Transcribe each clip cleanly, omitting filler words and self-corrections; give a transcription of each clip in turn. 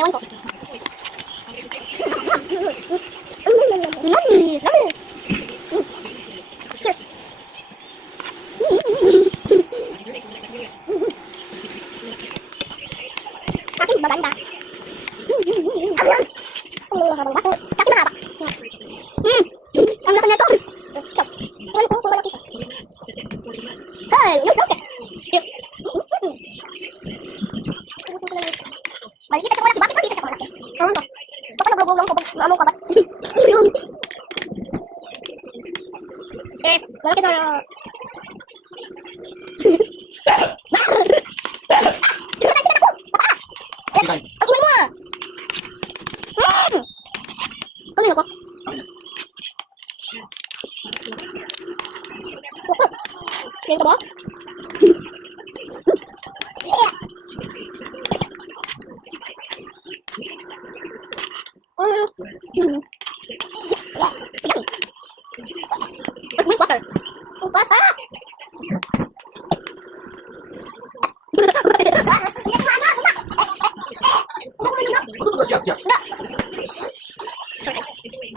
Ewan ko. Yummy! Yummy! Cheers! Sa akin, maganda. Ang habang baso. Sa akin, mahaba. Ang laki na ito. Tingnan ko kung malaki. Ay, yung joke. Maliit at malaki. Bakit maliit at malaki? Ano to? Baka naglugog lang ko. Maamo ka ba? Ayun. Malaki sa... Sikat ako! Papa! Ang ingay mo ah! Kanino ko? Kaya ka ba? With water. Siap, siap.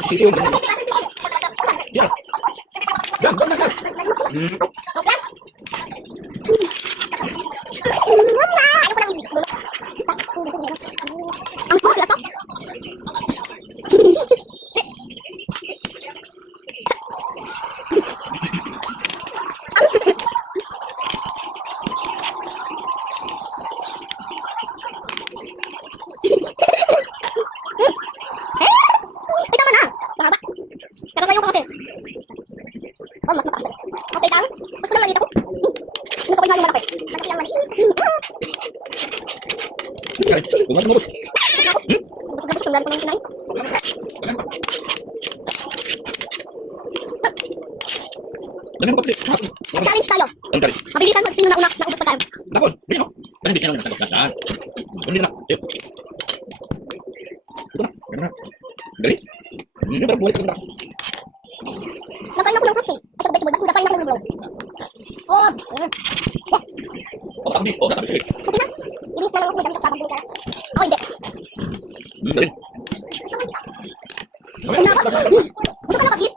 Situ. Ya. Dan. Oh, mas mataas. Okay lang. Mas ko na maliit ako. Mas ako yung malaki. Malaki ang maliit. Bumas mo. Busog na busog. Tunggan ko ng kinain. Ano ba kasi? Challenge tayo. Mabilisan mag-sino na una. Naubos pa tayo. Napon. Bino. Kasi hindi siya lang nagkakasaan. Kundi na. Ito na. Ganda. Dali. Hindi ba buhay ka na? Nakain ako ng fruits eh. At saka vegetable. Bakit napain ako ng vlog? Oh. Oh, tabi. Okay na. Inis na lang ako madami kasama ko ka. Ako hindi. Dali. Gusto na ako. Gusto ka na ka-kiss?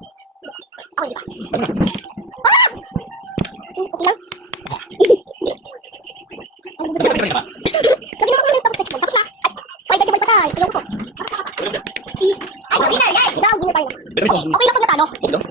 Ako hindi pa. Ah! Okay lang. Sabi ka ba? Lagi naman ako ng tapos vegetable. Tapos na. Ay, vegetable pa tayo. Ayaw ko to. Ay, winner. Yay! Ikaw, winner tayo. Pero ito. Okay lang pag natalo. Okay lang.